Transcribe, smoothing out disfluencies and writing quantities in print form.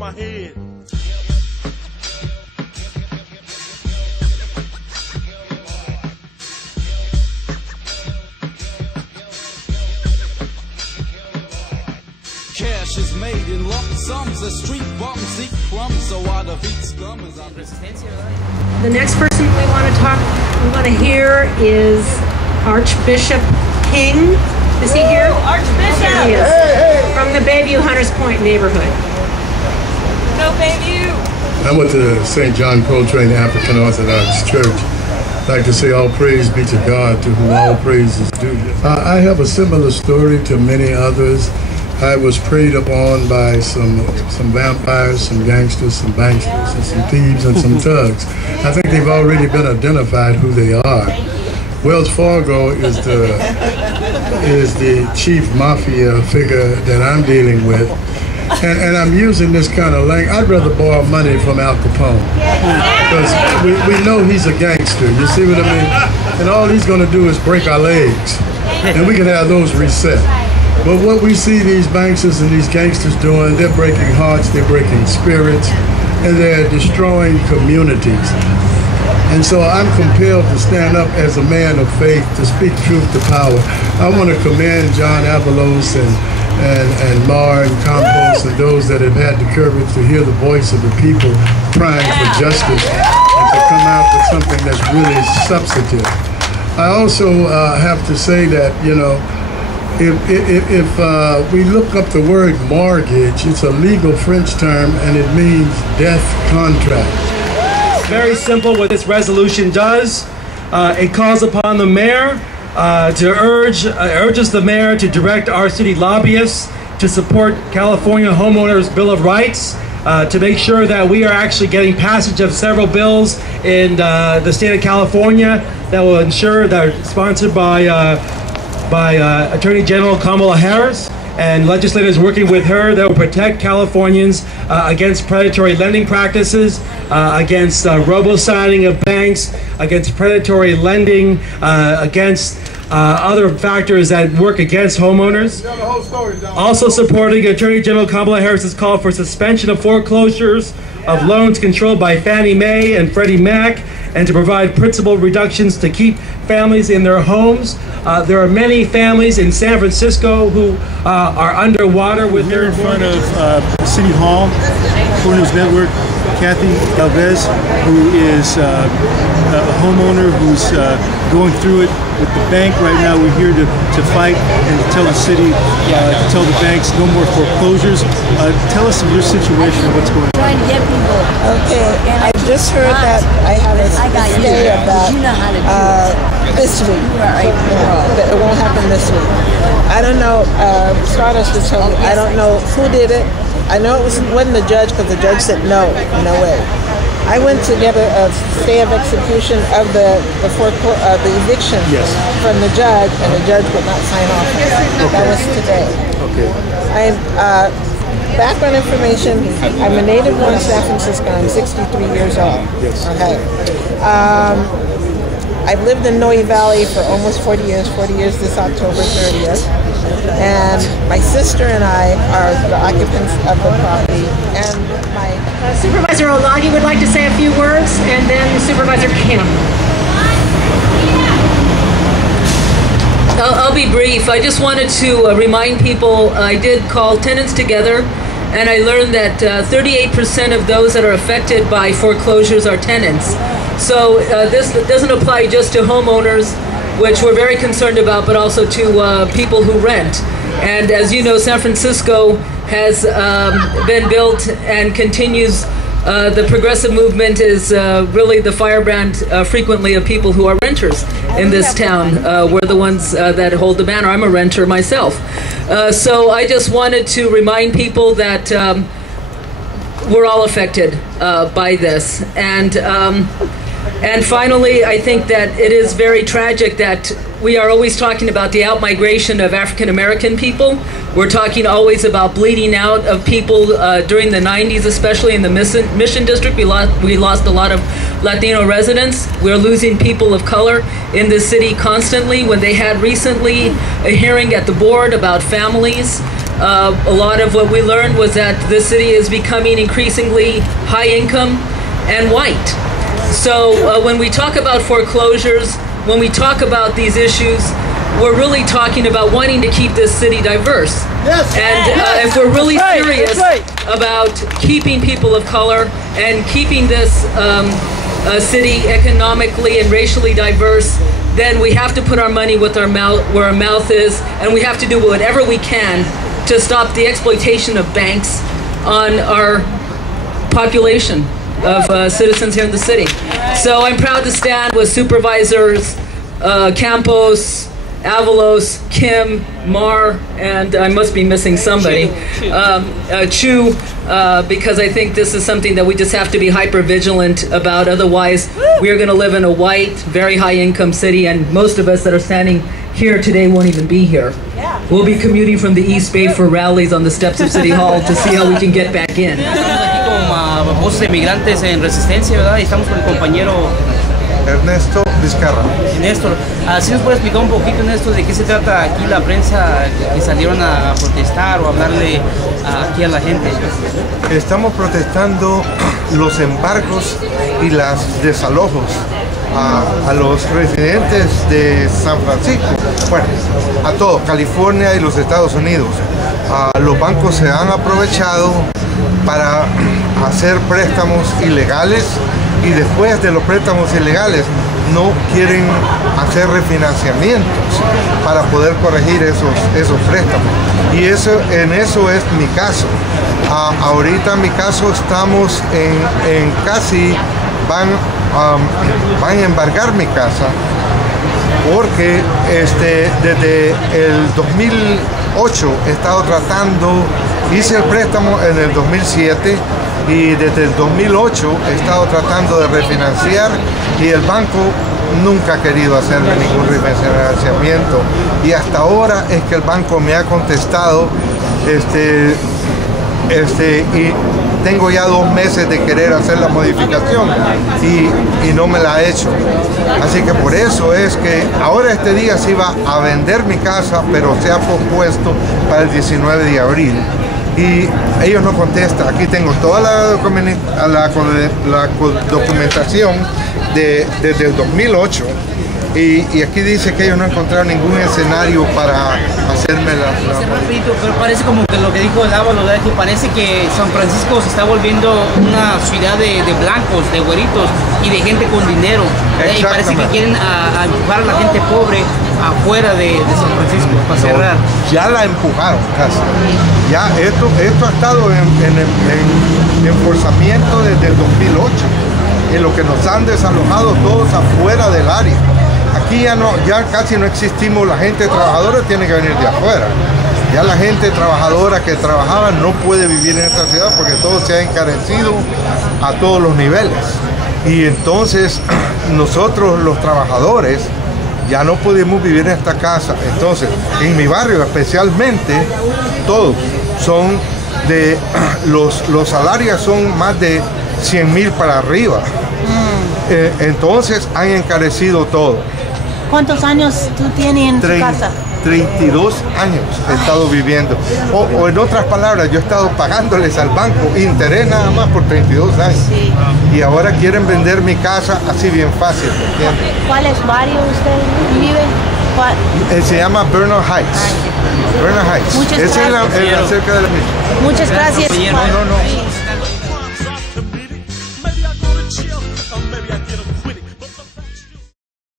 my head. Cash is made in lump sums, the street bums eat crumbs, so out of each scum is on The next person we want to hear is Archbishop King. Is he here? Archbishop! He is. From the Bayview Hunters Point neighborhood. No Bayview! I went to St. John Coltrane African Orthodox Church. I'd like to say all praise be to God, to whom all praise is due. I have a similar story to many others. I was preyed upon by some vampires, some gangsters, some banksters, and some thieves and some thugs. I think they've already been identified who they are. Wells Fargo is the chief mafia figure that I'm dealing with. And I'm using this kind of language. I'd rather borrow money from Al Capone. Because we know he's a gangster, you see what I mean? And all he's going to do is break our legs. And we can have those reset. But what we see these banksters and these gangsters doing, they're breaking hearts, they're breaking spirits, and they're destroying communities. And so I'm compelled to stand up as a man of faith to speak truth to power. I want to commend John Avalos and Mar and Campos and those that have had the courage to hear the voice of the people crying for justice and to come out with something that's really substantive. I also have to say that, you know, if we look up the word mortgage, it's a legal French term and it means death contract. Very simple what this resolution does. It calls upon the mayor urges the mayor to direct our city lobbyists to support California Homeowners Bill of Rights, to make sure that we are actually getting passage of several bills in the state of California that will ensure that are sponsored by Attorney General Kamala Harris and legislators working with her that will protect Californians against predatory lending practices, against robo-signing of banks, against predatory lending, against other factors that work against homeowners. Also supporting Attorney General Kamala Harris's call for suspension of foreclosures of loans controlled by Fannie Mae and Freddie Mac, and to provide principal reductions to keep families in their homes. There are many families in San Francisco who are underwater with their... in front of City Hall, Corners Network, Kathy Galvez, who is a homeowner who's going through it with the bank. Right now we're here to fight and to tell the city, to tell the banks no more foreclosures. Tell us of your situation and what's going on. Trying to get people. Okay, I just heard that I have a stay about this week. That it won't happen this week. I don't know, Stardust just told me, I don't know who did it. I know it wasn't the judge because the judge said no way. I went to get a stay of execution of the eviction from the judge, and the judge would not sign off. That was today. Okay. Background information, I'm a native born in San Francisco. I'm 63 years old. Yes. Okay. I've lived in Noe Valley for almost 40 years this October 30th. And my sister and I are the occupants of the property. And my Supervisor Olagi would like to say a few words, and then Supervisor Kim. I'll be brief. I just wanted to remind people, I did call tenants together, and I learned that 38% of those that are affected by foreclosures are tenants. So this doesn't apply just to homeowners, which we're very concerned about, but also to people who rent. And as you know, San Francisco has been built and continues. The progressive movement is really the firebrand frequently of people who are renters in this town. We're the ones that hold the banner. I'm a renter myself. So I just wanted to remind people that we're all affected by this. And finally, I think that it is very tragic that we are always talking about the out-migration of African-American people. We're talking always about bleeding out of people during the 90s, especially in the Mission District. We lost a lot of Latino residents. We're losing people of color in this city constantly. When they had recently a hearing at the board about families A lot of what we learned was that the city is becoming increasingly high income and white. So when we talk about foreclosures, when we talk about these issues, we're really talking about wanting to keep this city diverse. Yes. And if we're really serious about keeping people of color and keeping this city economically and racially diverse, then we have to put our money with our mouth, where our mouth is, and we have to do whatever we can to stop the exploitation of banks on our population of citizens here in the city. So I'm proud to stand with Supervisors Campos, Avalos, Kim, Mar, and I must be missing somebody, Chu, because I think this is something that we just have to be hyper vigilant about. Otherwise, we are going to live in a white, very high income city, and most of us that are standing here today won't even be here. We'll be commuting from the East Bay for rallies on the steps of City Hall to see how we can get back in. Voces de migrantes en resistencia, ¿verdad? Y estamos con el compañero Ernesto Vizcarra. Néstor, ¿sí nos puede explicar un poquito, Néstor, de qué se trata aquí la prensa que salieron a protestar o a hablarle aquí a la gente? Estamos protestando los embargos y los desalojos a los residentes de San Francisco, bueno, a todo California y los Estados Unidos. Los bancos se han aprovechado para hacer préstamos ilegales y después de los préstamos ilegales no quieren hacer refinanciamientos para poder corregir esos préstamos. Y en eso es mi caso. Ahorita en mi caso estamos en casi van a embargar mi casa porque desde el 2008 he estado tratando, hice el préstamo en el 2007 y desde el 2008 he estado tratando de refinanciar y el banco nunca ha querido hacerme ningún refinanciamiento y hasta ahora es que el banco me ha contestado y tengo ya 2 meses de querer hacer la modificación y no me la ha hecho. Así que por eso es que ahora este día se iba a vender mi casa, pero se ha pospuesto para el 19 de abril. Y ellos no contestan. Aquí tengo toda la documentación desde el 2008 y aquí dice que ellos no encontraron ningún escenario para hacerme pero parece como que lo que dijo el Ábalo, que parece que San Francisco se está volviendo una ciudad de blancos, de güeritos y de gente con dinero, y parece que quieren empujar a la gente pobre afuera de San Francisco para cerrar. Ya la empujaron casi. Ya esto ha estado en enforzamiento desde el 2008, en lo que nos han desalojado todos afuera del área. Aquí ya casi no existimos, la gente trabajadora tiene que venir de afuera. Ya la gente trabajadora que trabajaba no puede vivir en esta ciudad porque todo se ha encarecido a todos los niveles. Y entonces nosotros los trabajadores ya no podemos vivir en esta casa. Entonces, en mi barrio especialmente, todos son de, los salarios son más de 100,000 para arriba. Entonces han encarecido todo. ¿Cuántos años tú tienes en tu casa? 32 años he estado viviendo. O en otras palabras, yo he estado pagándoles al banco interés nada más por 32 años. Sí. Y ahora quieren vender mi casa así bien fácil, ¿entiendes? ¿Cuál es barrio usted vive? Se llama Bernal Heights. Bernal Heights. Muchas gracias. Es cerca de la misma. Muchas gracias. No.